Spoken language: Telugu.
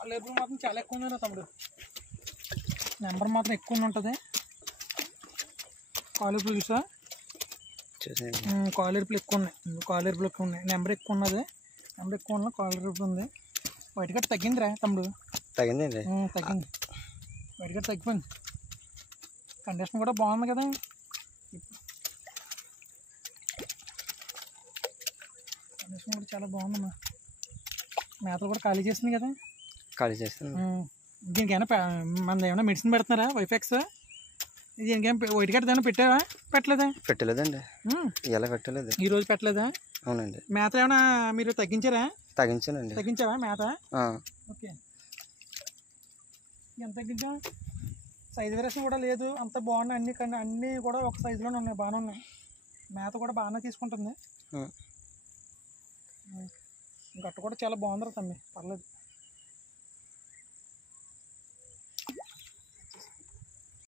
కాలేబుల్ మాత్రం చాలా ఎక్కువ ఉంది తమ్ముడు. నెంబర్ మాత్రం ఎక్కువ ఉంటుంది. కాలేబుల్ చూసా, కాలేబుల్ ఎక్కువ ఉన్నాయి. కాలేబుల్ ఎక్కువ ఉన్నాయి, నెంబర్ ఎక్కువ ఉన్నది. నెంబర్ ఎక్కువ ఉన్న కాలేబుల్ ఉంది. వైట్ కట్ తగ్గిందిరా తమ్ముడు. తగ్గిందండి. తగ్గింది, వైట్ కట్ తగ్గిపోయింది. కండిషన్ కూడా బాగుంది కదా. కండిషన్ కూడా చాలా బాగుందమ్మా. మేతలు కూడా ఖాళీ చేసింది కదా. ఖాళీ చేస్తాను. దీనికి ఏమైనా మనది ఏమైనా మెడిసిన్ పెడుతున్నారా వైఫెక్స్? దీనికి ఏం వైట్ కట్ ఏమైనా పెట్టావా? పెట్టలేదా? పెట్టలేదండి, ఇలా పెట్టలేదు. ఈరోజు పెట్టలేదా? అవునండి. మేత ఏమైనా మీరు తగ్గించారా? తగ్గించానండి. తగ్గించావా మేత? ఓకే. ఎంత తగ్గించా? సైజు వేరేషన్ కూడా లేదు, అంత బాగున్నాయి అన్ని. కానీ అన్నీ కూడా ఒక సైజులోనే ఉన్నాయి, బాగానే ఉన్నాయి. మేత కూడా బాగానే తీసుకుంటుంది. గట్టు కూడా చాలా బాగుంది తమ్మి, పర్లేదు.